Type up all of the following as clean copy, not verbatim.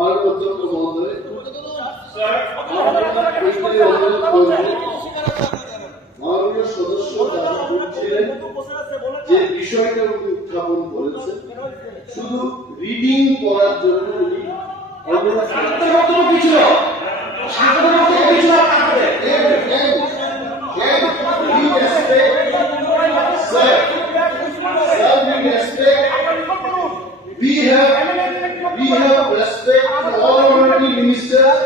অধ্যক্ষ মহোদয়, মাননীয় সদস্য দাবি করছিলেন যে বিষয়টা উনি উত্থাপন করেছেন শুধু রিডিং করার জন্য উনি কিছু we have respect for all honorary ministers,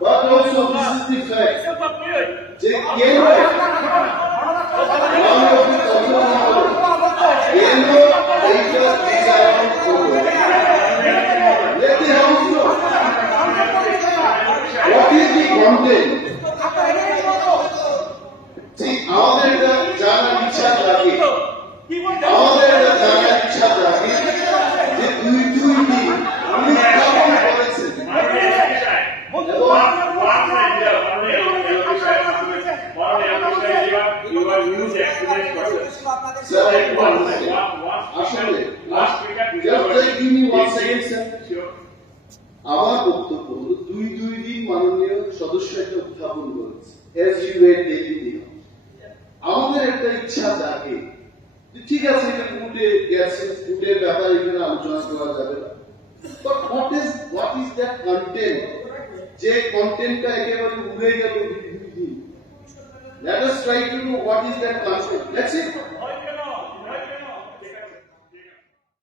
but also this is the fact. যে কেন্দ্র what is the content? আমাদের জানার ইচ্ছা থাকে, আমাদের জানার ইচ্ছা থাকে যে দুই দিন উনি উত্থাপন করেছেন আসলে আমার বক্তব্য হল দুই দিন মাননীয় সদস্য একটা উত্থাপন করেছে আমাদের একটা ইচ্ছা জাগে, ঠিক আছে এটা কোর্টে গেছে, কোর্টের ব্যাপারে এখানে আলোচনা করা যাবে না, but what is that content, যে কন্টেন্টটা একেবারে উড়ে গেল। Let us try to know what is that concept. That's it.